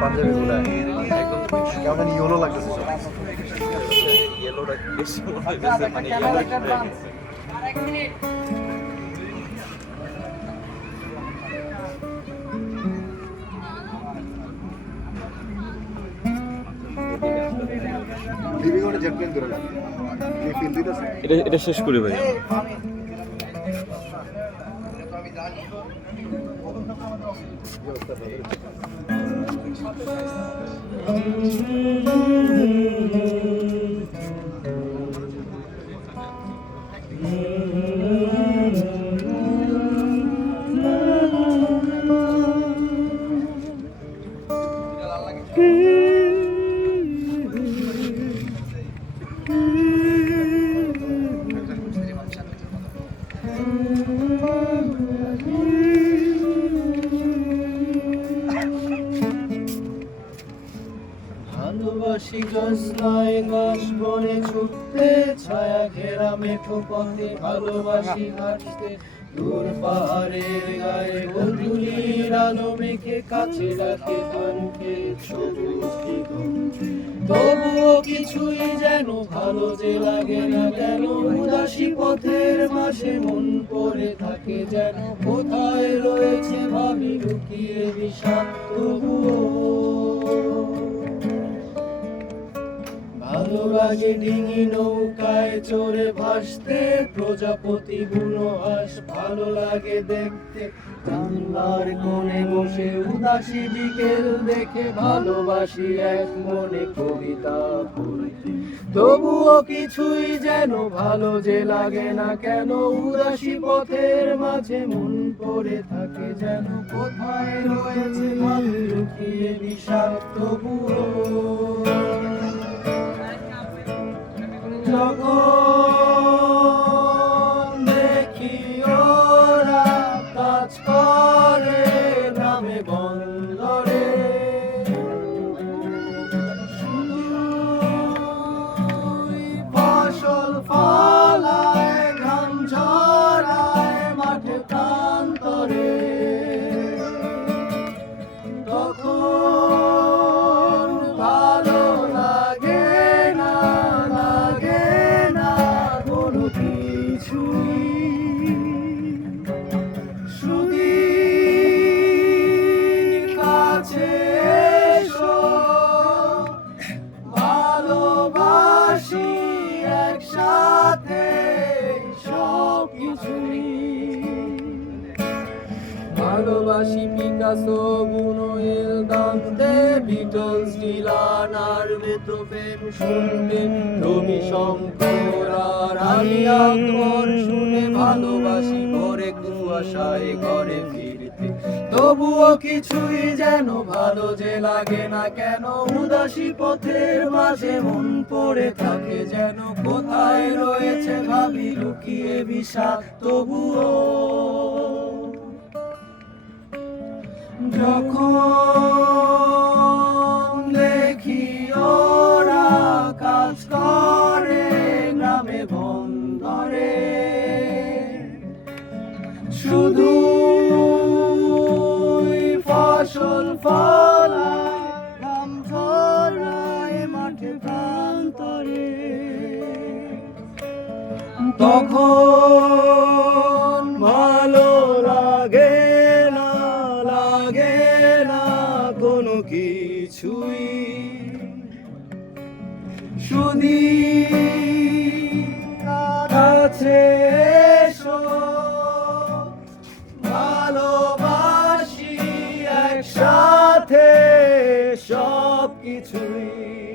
পাঞ্জাবি গুলা একদম কেমন ইয়েলো লাগতেছে সব। ইয়েলোটা বেশি মনে হইতেছে, মানে ইয়েলো লিভিং ওটা জেট প্লেন ধরে লাগে এই ফিল দিতেছে। এটা শেষ করি ভাই। ভালোবাসি জ্যোৎস্নায় গাছ বনে ছুটতে, ছায়া ঘেরা মেঠো পথে ভালোবাসি হাঁটতে, দূর পাহাড়ের গায়ে গোধূলির আলো মেখে কাছে ডাকে কণ্ঠে সবুজ দিগন্তে। তবুও কিছুই যেন ভালো যে লাগে না কেন, উদাসী পথের মাঝে মন পড়ে থাকে যেন, কোথায় রয়েছে ভাবি লুকিয়ে বিষাক্ত তবুও। ভালো লাগে ডিঙি নৌকায় চড়ে ভাসতে, প্রজাপতি বুনো হাঁস ভালো লাগে দেখতে, জানলার কোণে বসে উদাসী বিকেল দেখে ভালোবাসি এক মনে কবিতা পড়তে। তবুও কিছুই যেন ভালো যে লাগে না কেন, উদাসী পথের মাঝে মন পড়ে থাকে যেন, কোথায় রয়েছে ভাবি লুকিয়ে বিষাক্ত তবুও। যখন দেখি ওরা কাজ করে গ্রামে বন্দরে, ফসল ফলায় ঘাম ঝরায় মাঠে প্রান্তরে, তখন ভালো লাগে না, লাগে না কোনো কিছুই। সুধীর কাছে এসো, ভালোবাসি একসাথে সব কিছুই। ভালোবাসি পিকাসো, বুনোয়েল, দান্তে, বিটলস, ডিলান আর বেথোভেন শুনতে, রবি শঙ্কর আর আলী আকবর শুনে, ভালোবাসি ভোরে কুয়াশায় ঘরে ফিরতে। তবুও কিছুই যেন ভালো যে লাগে না কেন, উদাসী পথের মাঝে মন পড়ে থাকে যেন, কোথায় রয়েছে ভাবি লুকিয়ে বিষাক্ত তবুও। যখন দেখি ওরা কাজ করে গ্রামে বন্দরে, শুধু ফসল ফলায় ঘাম ঝরায় মাঠে প্রান্তরে, তখন ভালো লাগে না, লাগে না কোনো কিছুই। সুধীর কাছে এসো, ভালোবাসি একসাথে সব কিছুই।